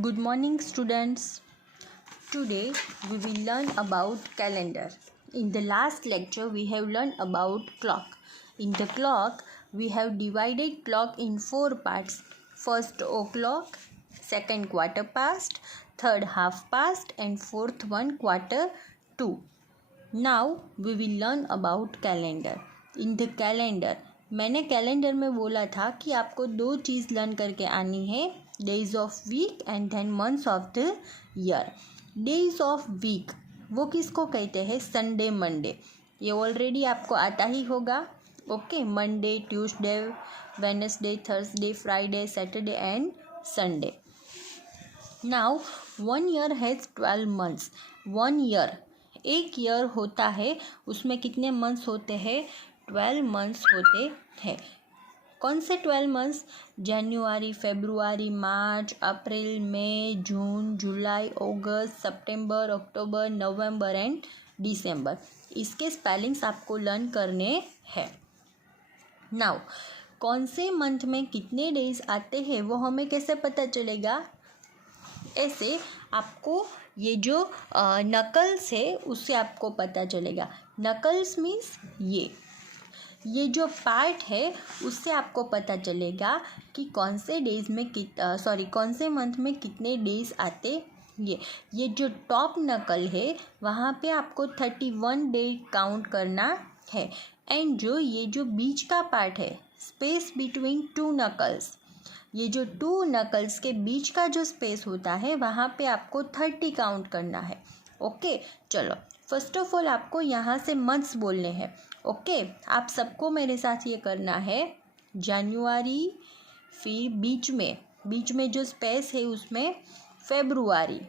Good morning, students. Today we will learn about calendar. In the last lecture we have learned about clock. In the clock we have divided clock in 4 parts. First o'clock, second quarter past, third half past and fourth one quarter to. Now we will learn about calendar. In the calendar मैंने calendar में बोला था कि आपको 2 चीज़ learn करके आनी है, days of week and then months of the year. Days of week वो किसको कहते हैं? Sunday Monday. ये ऑलरेडी आपको आता ही होगा. Okay, Monday, Tuesday, Wednesday, Thursday, Friday, Saturday and Sunday. Now 1 year has 12 months. 1 year, एक ईयर होता है, उसमें कितने मंथ्स होते हैं? 12 मंथ्स होते हैं. कौन से 12 months? January, February, March, April, May, June, July, August, September, October, November and दिसंबर. इसके स्पेलिंग्स आपको लर्न करने हैं. नाउ कौन से मंथ में कितने डेज आते हैं वो हमें कैसे पता चलेगा? ऐसे आपको ये जो नकल्स है उससे आपको पता चलेगा. नकल्स मीन्स ये जो पार्ट है उससे आपको पता चलेगा कि कौन से डेज में कौन से मंथ में कितने डेज आते. ये जो टॉप नकल है वहाँ पे आपको 31 डे काउंट करना है. एंड ये जो बीच का पार्ट है, स्पेस बिटवीन 2 नकल्स, ये जो 2 नकल्स के बीच का जो स्पेस होता है वहाँ पे आपको 30 काउंट करना है. ओके, चलो फर्स्ट ऑफ ऑल आपको यहाँ से मंथ्स बोलने हैं. ओके, आप सबको मेरे साथ ये करना है. जनवरी, फिर बीच में जो स्पेस है उसमें फरवरी,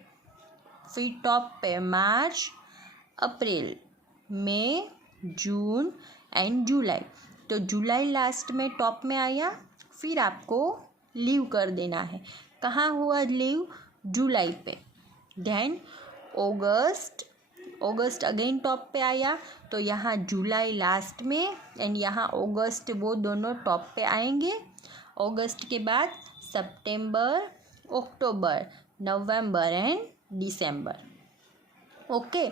फिर टॉप पे मार्च, अप्रैल, मई, जून एंड जुलाई. तो जुलाई लास्ट में टॉप में आया, फिर आपको लीव कर देना है. कहाँ हुआ लीव? जुलाई पे. देन अगस्त अगेन टॉप पे आया, तो यहाँ जुलाई लास्ट में एंड यहाँ अगस्त, वो दोनों टॉप पे आएंगे. अगस्त के बाद सितंबर, अक्टूबर, नवंबर एंड दिसंबर. ओके,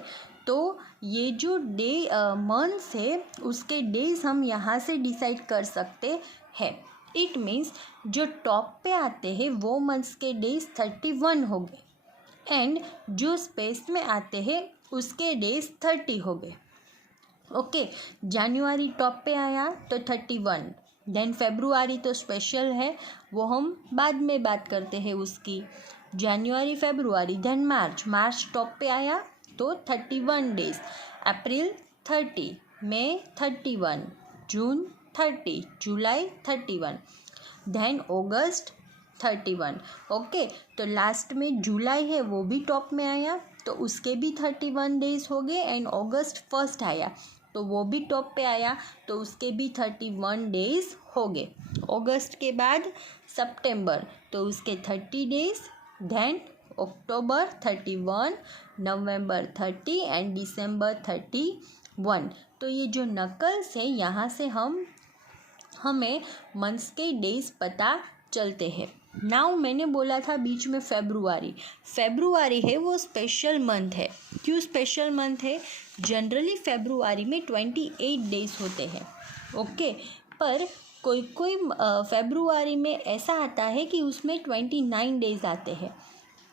तो ये जो डे मंथ्स है उसके डेज हम यहाँ से डिसाइड कर सकते हैं. इट मीन्स जो टॉप पे आते हैं वो मंथ्स के डेज 31 हो गए एंड जो स्पेस में आते हैं उसके डेज 30 हो गए. ओके, जनवरी टॉप पे आया तो 31. देन फरवरी तो स्पेशल है, वो हम बाद में बात करते हैं उसकी. जनवरी, फरवरी, देन मार्च टॉप पे आया तो 31 डेज. अप्रैल 30, मई 31, जून 30, जुलाई 31, देन अगस्त 31. ओके, तो लास्ट में जुलाई है वो भी टॉप में आया तो उसके भी 31 डेज हो गए. एंड अगस्त फर्स्ट आया तो वो भी टॉप पे आया तो उसके भी 31 डेज हो गए. अगस्त के बाद सितंबर तो उसके 30 days, then October 31, November 30 and December 31. तो ये जो नकल्स है यहाँ से हमें मंथ्स के डेज पता चलते हैं. नाउ मैंने बोला था बीच में फरवरी है वो स्पेशल मंथ है. क्यों स्पेशल मंथ है? जनरली फरवरी में 28 डेज होते हैं. ओके, पर कोई फरवरी में ऐसा आता है कि उसमें 29 डेज आते हैं.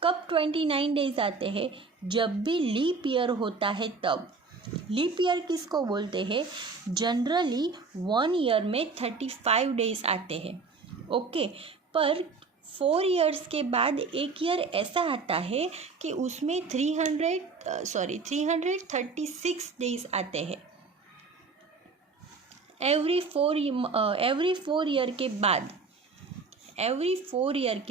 कब 29 डेज आते हैं? जब भी लीप ईयर होता है तब. लीप ईयर किसको बोलते हैं? जनरली 1 ईयर में 35 डेज आते हैं. ओके, पर 4 ईयर्स के बाद एक ईयर ऐसा आता है कि उसमें 336 डेज आते हैं. एवरी 4 ईयर के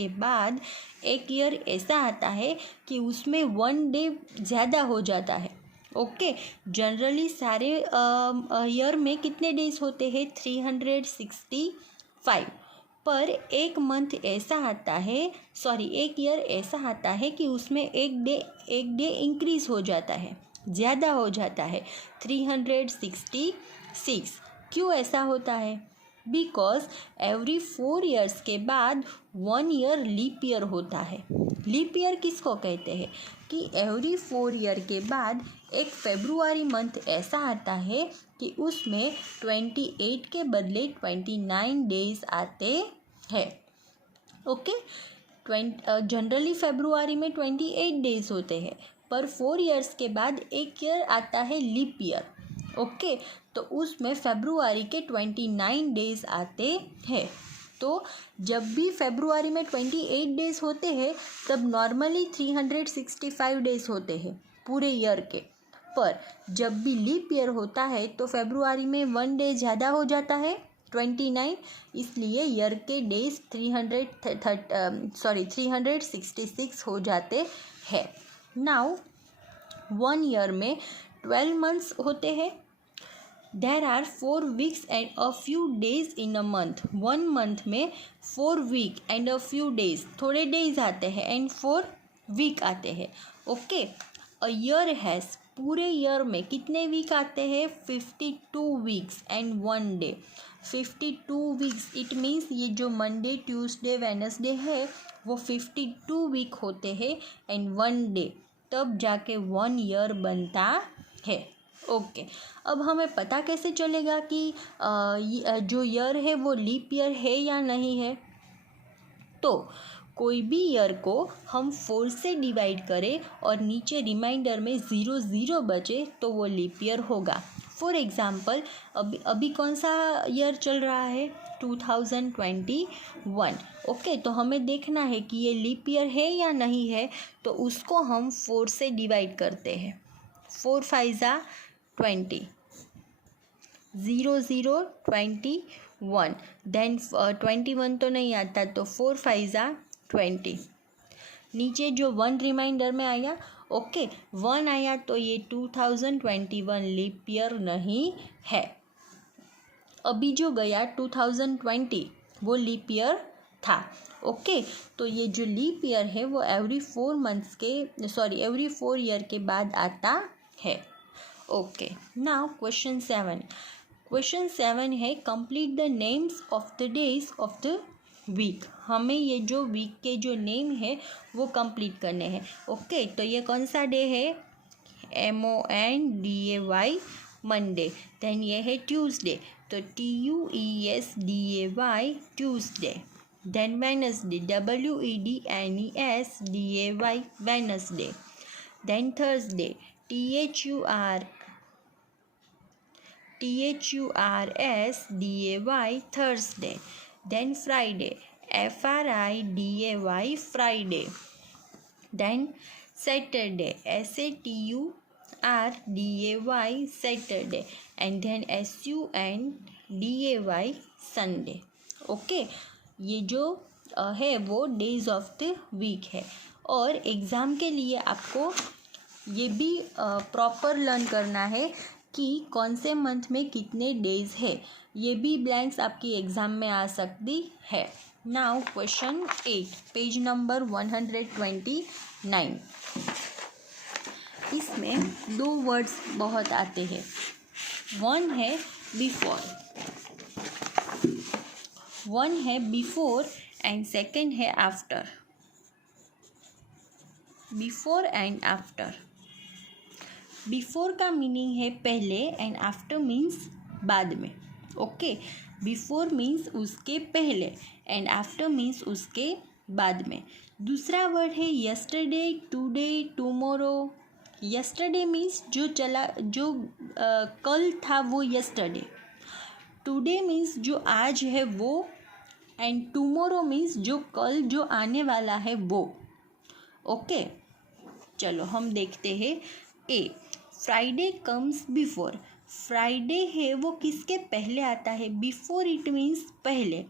बाद एक ईयर ऐसा आता है कि उसमें 1 डे ज़्यादा हो जाता है. ओके, जनरली सारे ईयर में कितने डेज होते हैं? 365. पर एक ईयर ऐसा आता है कि उसमें एक डे इंक्रीज़ हो जाता है, ज़्यादा हो जाता है, 366. क्यों ऐसा होता है? बिकॉज एवरी 4 ईयर्स के बाद 1 ईयर लीप ईयर होता है। लीप ईयर किसको कहते हैं कि एवरी 4 ईयर के बाद एक फेब्रुआरी मंथ ऐसा आता है कि उसमें 28 के बदले 29 डेज आते हैं। ओके, जनरली फेब्रुआरी में 28 डेज होते हैं, पर 4 ईयर्स के बाद एक ईयर आता है लीप ईयर। ओके, तो उसमें फेब्रुआरी के 29 डेज आते हैं। तो जब भी फेब्रुआरी में 28 डेज होते हैं तब नॉर्मली 365 डेज होते हैं पूरे ईयर के, पर जब भी लीप ईयर होता है तो फेब्रुआरी में 1 डे ज़्यादा हो जाता है 29, इसलिए ईयर के डेज 366 हो जाते हैं। नाउ 1 ईयर में 12 मंथ्स होते हैं। There are 4 weeks and a few days in a month. 1 month में 4 week and a few days, थोड़े days आते हैं and 4 week आते हैं। ओके, a year has, पूरे ईयर में कितने वीक आते हैं 52 weeks and 1 day. 52 weeks it means ये जो मंडे ट्यूसडे वेडनेसडे है वो 52 वीक होते हैं एंड 1 डे, तब जाके 1 ईयर बनता है। ओके, अब हमें पता कैसे चलेगा कि जो ईयर है वो लीप ईयर है या नहीं है। तो कोई भी ईयर को हम 4 से डिवाइड करें और नीचे रिमाइंडर में 0 बचे तो वो लीप ईयर होगा। फॉर एग्ज़ाम्पल अभी कौन सा ईयर चल रहा है 2021। ओके, तो हमें देखना है कि ये लीप ईयर है या नहीं है, तो उसको हम 4 से डिवाइड करते हैं। 4 5 20, 0 0 21, देन 21 तो नहीं आता तो 4 5 20, नीचे जो 1 रिमाइंडर में आया, ओके 1 आया तो ये 2021 लीप ईयर नहीं है। अभी जो गया 2020 वो लीप ईयर था। ओके, तो ये जो लीप ईयर है वो एवरी 4 ईयर के बाद आता है। Okay, now question 7। क्वेश्चन 7 है complete the names of the days of the week. हमें ये जो वीक के जो नेम है वो कंप्लीट करने हैं। ओके, तो ये कौन सा डे है MONDAY मंडे, देन ये है ट्यूसडे तो TUESDAY Tuesday, then Wednesday WEDNESDAY Wednesday, then Thursday THURSDAY Thursday, then Friday FRIDAY Friday, then Saturday SATURDAY Saturday, and then SUNDAY Sunday. Okay, ये जो है वो डेज ऑफ द वीक है। और exam के लिए आपको ये भी प्रॉपर लर्न करना है कि कौन से मंथ में कितने डेज है, ये भी ब्लैंक्स आपकी एग्ज़ाम में आ सकती है। Now question 8, page number 129। इसमें 2 वर्ड्स बहुत आते हैं। वन है बिफोर एंड सेकंड है after. Before and after. Before का मीनिंग है पहले एंड आफ्टर मीन्स बाद में। ओके, बिफोर मीन्स उसके पहले एंड आफ्टर मीन्स उसके बाद में। दूसरा वर्ड है yesterday, today, tomorrow. Yesterday means जो कल था वो यस्टरडे। टुडे मीन्स जो आज है वो, एंड टुमारो मीन्स जो कल जो आने वाला है वो। ओके, चलो हम देखते हैं। ए, फ्राइडे कम्स बिफोर। फ्राइडे है वो किसके पहले आता है, बिफोर इट मीन्स पहले,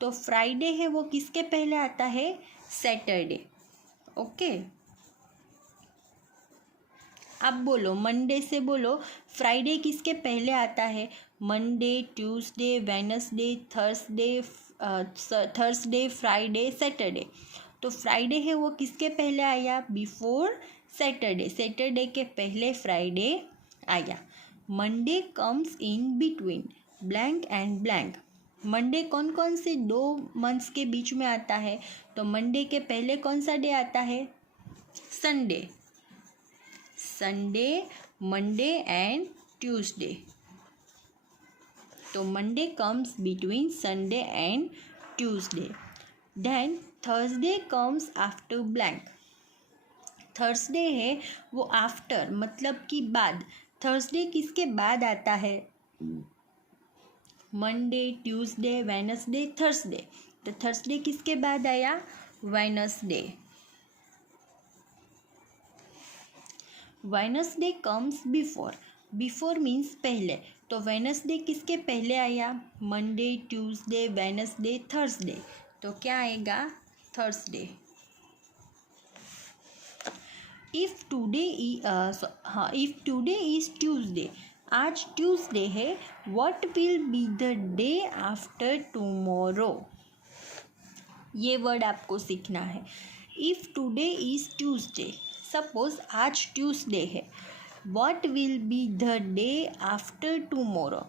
तो फ्राइडे है वो किसके पहले आता है, सैटरडे। ओके, आप बोलो मंडे से बोलो फ्राइडे किसके पहले आता है, Monday, Tuesday, Wednesday, Thursday, Friday, Saturday. तो फ्राइडे है वो किसके पहले आया, बिफोर सैटरडे। सैटरडे के पहले फ्राइडे आया। Monday comes in between blank and blank. Monday कौन कौन से 2 मंथ्स के बीच में आता है? तो मंडे के पहले कौन सा डे आता है? Sunday. Sunday, Monday and Tuesday. तो Monday comes between Sunday and Tuesday. Then Thursday comes after blank. Thursday है वो आफ्टर मतलब कि बाद। थर्सडे किसके बाद आता है? Monday, Tuesday, Wednesday, Thursday. तो थर्सडे किसके बाद आया? Wednesday. Wednesday comes before. Before means पहले। तो वेडनेसडे किसके पहले आया? Monday, Tuesday, Wednesday, Thursday. तो क्या आएगा? Thursday. If today is Tuesday, आज ट्यूसडे है, what will be the day after tomorrow? ये वर्ड आपको सीखना है। If today is Tuesday, suppose आज ट्यूसडे है, what will be the day after tomorrow?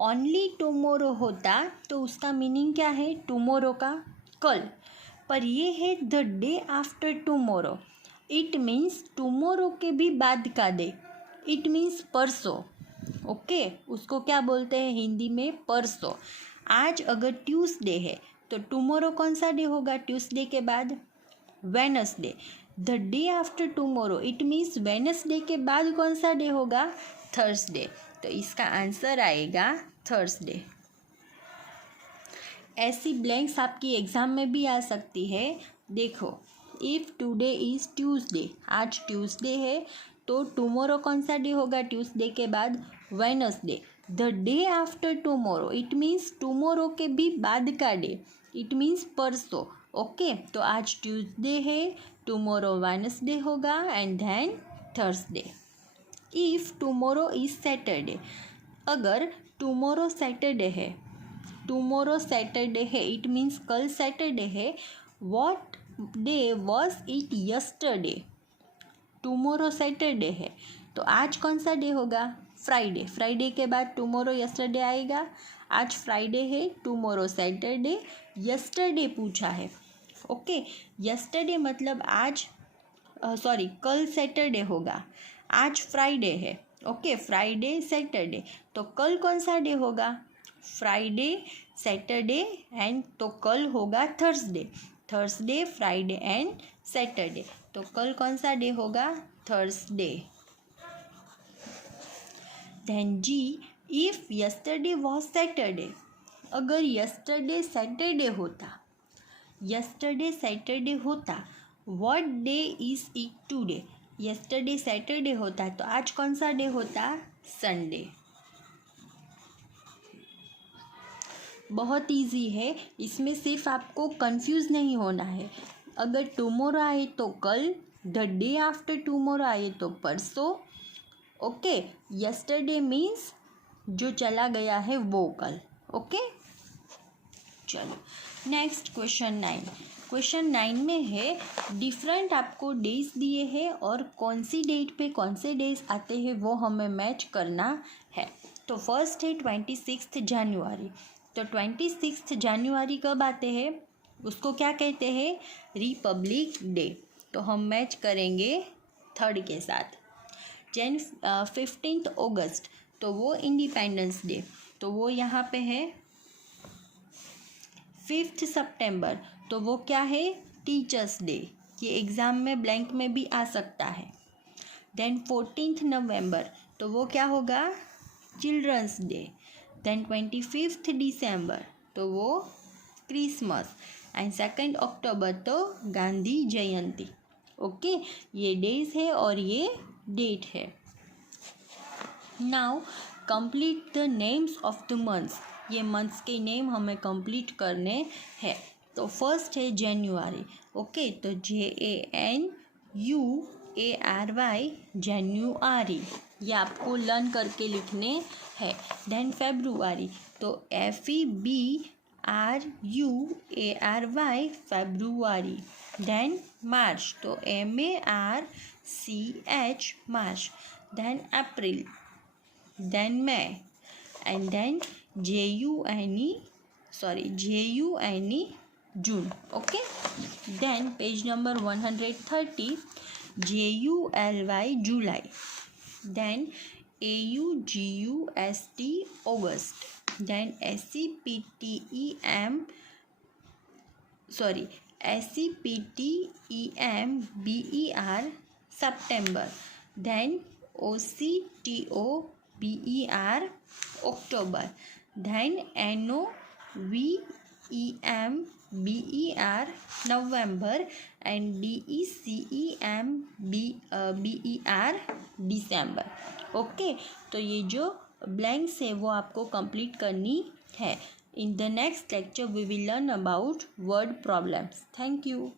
Only tomorrow होता तो उसका मीनिंग क्या है? टुमारो का कल। पर ये है the day after tomorrow, it means tomorrow के भी बाद का डे। इट मीन्स परसों। ओके, उसको क्या बोलते हैं हिंदी में? परसों। आज अगर ट्यूसडे है तो टुमारो कौन सा डे होगा ट्यूसडे के बाद? Wednesday. The day after tomorrow, it means Wednesday के बाद कौन सा डे होगा? थर्सडे। तो इसका आंसर आएगा थर्सडे। ऐसी ब्लैंक्स आपकी एग्ज़ाम में भी आ सकती है। देखो, इफ़ टुडे इज़ ट्यूसडे, आज ट्यूसडे है, तो टुमारो कौन सा डे होगा ट्यूसडे के बाद? Wednesday. The day after tomorrow, it means tomorrow के भी बाद का डे, इट मीन्स परसों। ओके, तो आज ट्यूसडे है, टुमारो वेडनेसडे होगा and then Thursday. If tomorrow is Saturday, अगर टुमारो सैटरडे है, टुमारो सैटरडे है, इट मीन्स कल सैटरडे है, what day was it yesterday? Tomorrow Saturday है, तो आज कौन सा डे होगा? फ्राइडे। फ्राइडे के बाद टुमारो यस्टरडे आएगा। आज फ्राइडे है, टुमारो सैटरडे, यस्टरडे पूछा है। ओके, यस्टरडे मतलब आज, सॉरी, कल सैटरडे होगा, आज फ्राइडे है। ओके, फ्राइडे सैटरडे, तो कल कौन सा डे होगा? फ्राइडे, सैटरडे एंड तो कल होगा Thursday. Thursday, Friday and Saturday, तो कल कौन सा डे होगा? थर्सडे। देन जी, इफ यस्टरडे वॉज सैटरडे, अगर यस्टरडे सैटरडे होता, यस्टरडे सैटरडे होता, what day is it today? Yesterday Saturday होता तो आज कौन सा डे होता? संडे। बहुत इजी है, इसमें सिर्फ आपको कंफ्यूज नहीं होना है। अगर टुमारो आए तो कल, द डे आफ्टर टुमारो आए तो परसों। ओके, यस्टरडे मीन्स जो चला गया है वो कल। ओके, चलो नेक्स्ट क्वेश्चन 9। क्वेश्चन 9 में है डिफरेंट आपको डेज दिए हैं और कौन सी डेट पे कौन से डेज आते हैं वो हमें मैच करना है। तो फर्स्ट है 26 जनवरी। तो 26 जनवरी कब आते हैं? उसको क्या कहते हैं? Republic day. तो हम मैच करेंगे थर्ड के साथ। 15 अगस्त, तो वो इंडिपेंडेंस डे, तो वो यहाँ पे है। 5 सितंबर, तो वो क्या है? Teachers day. ये एग्ज़ाम में ब्लैंक में भी आ सकता है। देन 14 नवंबर, तो वो क्या होगा? Children's day. देन 25 दिसंबर, तो वो क्रिसमस। एंड 2 अक्टूबर तो गांधी जयंती। ओके, ये डेज है और ये डेट है। Now complete the names of the months. ये मंथ्स के नेम हमें कंप्लीट करने हैं। तो फर्स्ट है जनवरी। ओके, तो JANUARY, जनवरी, ये आपको लर्न करके लिखने हैं। देन फेब्रुआरी, तो FEBRUARY, फेब्रुआरी। देन मार्च, तो MARCH, March. Then April, then May, and then JUNE June. Okay, then page number 130, JULY July, then AUGUST August, then SEPTEMBER September, then OCTOBER October, then NOVEMBER November, and DECEMBER December. Okay, तो ये जो blanks है वो आपको complete करनी है. In the next lecture we will learn about word problems. Thank you.